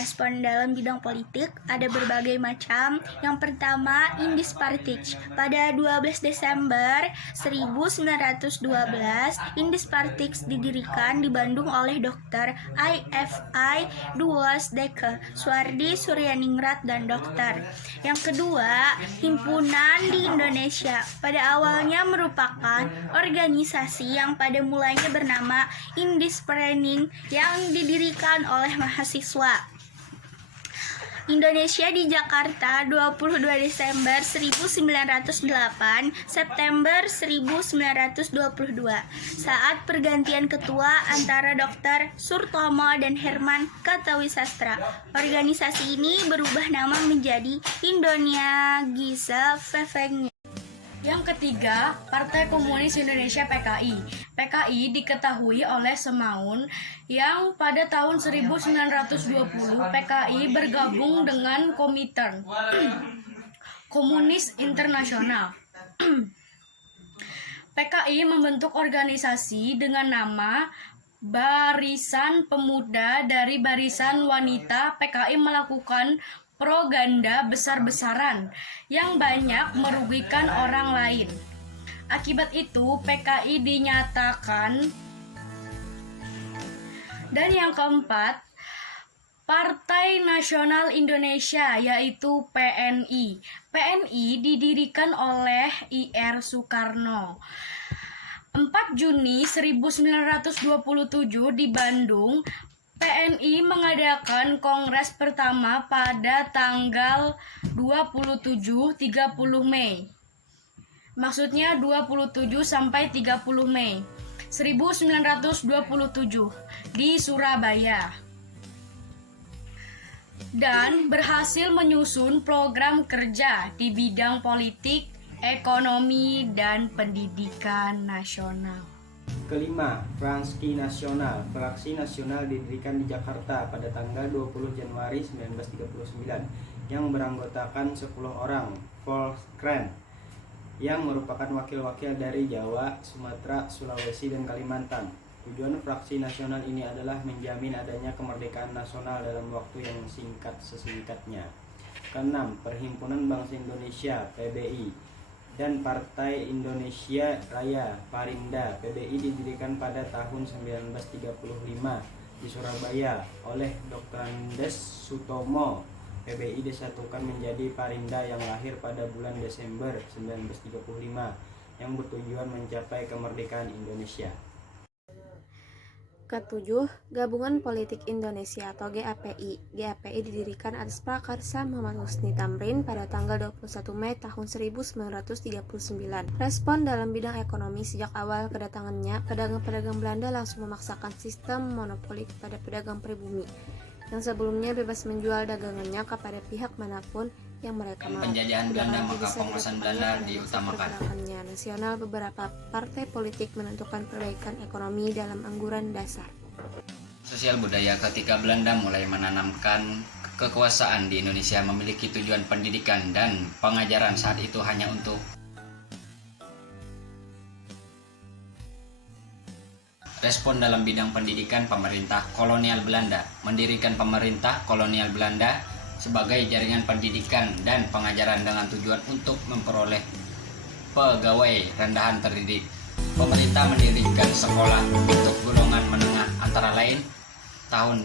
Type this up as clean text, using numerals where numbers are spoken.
respon dalam bidang politik ada berbagai macam. Yang pertama, Indispartix. Pada 12 Desember 1912, Indispartix didirikan di Bandung oleh Dr. I.F.I. Duos Deke, Suwardi Suryaningrat, dan Dr. Yang kedua, Himpunan di Indonesia. Pada awalnya merupakan organisasi yang pada mulanya bernama Indisprening yang didirikan oleh mahasiswa Indonesia di Jakarta 22 Desember 1908 September 1922 saat pergantian ketua antara Dr. Surtomo dan Herman Kartawisastra. Organisasi ini berubah nama menjadi Indonesia Gesellschaft. Yang ketiga, Partai Komunis Indonesia PKI. PKI diketahui oleh Semaun yang pada tahun 1920 PKI bergabung dengan Komintern Komunis Internasional. PKI membentuk organisasi dengan nama Barisan Pemuda dari Barisan Wanita. PKI melakukan propaganda besar-besaran yang banyak merugikan orang lain. Akibat itu, PKI dinyatakan. Dan yang keempat, Partai Nasional Indonesia, yaitu PNI. PNI didirikan oleh I.R. Soekarno. 4 Juni 1927 di Bandung, PNI mengadakan kongres pertama pada tanggal 27-30 Mei. Maksudnya 27 sampai 30 Mei 1927 di Surabaya. Dan berhasil menyusun program kerja di bidang politik, ekonomi, dan pendidikan nasional. Kelima, Fraksi Nasional. Fraksi Nasional didirikan di Jakarta pada tanggal 20 Januari 1939 yang beranggotakan 10 orang Volkskrant yang merupakan wakil-wakil dari Jawa, Sumatera, Sulawesi, dan Kalimantan. Tujuan Fraksi Nasional ini adalah menjamin adanya kemerdekaan nasional dalam waktu yang sesingkatnya. Keenam, Perhimpunan Bangsa Indonesia (PBI) dan Partai Indonesia Raya Parinda. PBI didirikan pada tahun 1935 di Surabaya oleh Dr. Andes Sutomo. PBI disatukan menjadi Parinda yang lahir pada bulan Desember 1935 yang bertujuan mencapai kemerdekaan Indonesia. Ketujuh, Gabungan Politik Indonesia atau GAPI. GAPI didirikan atas prakarsa Muhammad Husni Tamrin pada tanggal 21 Mei tahun 1939. Respon dalam bidang ekonomi: sejak awal kedatangannya, pedagang-pedagang Belanda langsung memaksakan sistem monopoli kepada pedagang pribumi yang sebelumnya bebas menjual dagangannya kepada pihak manapun yang mereka mau. Penjajahan Belanda maka penguasaan Belanda diutamakan. Nasional, beberapa partai politik menentukan perbaikan ekonomi dalam anggaran dasar. Sosial budaya ketika Belanda mulai menanamkan kekuasaan di Indonesia memiliki tujuan pendidikan dan pengajaran saat itu hanya untuk respon dalam bidang pendidikan. Pemerintah kolonial Belanda mendirikan pemerintah kolonial Belanda sebagai jaringan pendidikan dan pengajaran dengan tujuan untuk memperoleh pegawai rendahan terdidik. Pemerintah mendirikan sekolah untuk golongan menengah antara lain tahun